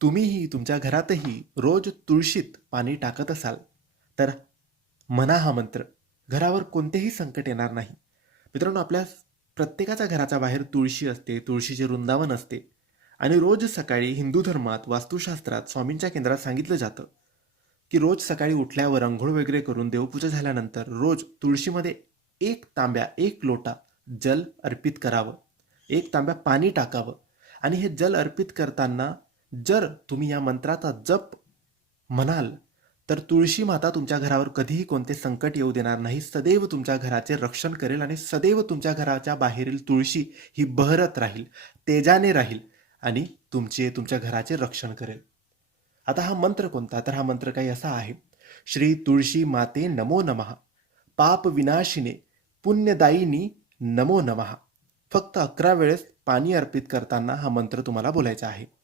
तुम्हीही तुमच्या घरातही रोज तुळशीत पाणी टाकत असाल तर म्हणा हा मंत्र. घरावर कोणतेही संकट येणार नाही. मित्रांनो, आपल्या प्रत्येकाच्या घराच्या बाहेर तुळशी असते, तुळशीचे वृंदावन असते. आणि रोज सकाळी हिंदू धर्मात, वास्तुशास्त्रात, स्वामींच्या केंद्रात सांगितलं जातं की रोज सकाळी उठल्यावर अंघोळ वगैरे करून देवपूजा झाल्यानंतर रोज तुळशीमध्ये एक तांब्या, एक लोटा जल अर्पित करावं. एक तांब्या पाणी टाकावं. आणि हे जल अर्पित करताना जर तुम्ही या मंत्राचा जप म्हणाल तर तुळशी माता तुमच्या घरावर कधीही कोणते संकट येऊ देणार नाही. सदैव तुमच्या घराचे रक्षण करेल आणि सदैव तुमच्या घराच्या बाहेरील तुळशी ही बहरत राहील, तेजाने राहील आणि तुमच्या घराचे रक्षण करेल. आता हा मंत्र कोणता? तर हा मंत्र काही असा आहे: श्री तुळशी माते नमो नमः, पाप विनाशिने पुण्यदायिनी नमो नमः. फक्त 11 वेळेस पाणी अर्पित करताना हा मंत्र तुम्हाला बोलायचा आहे.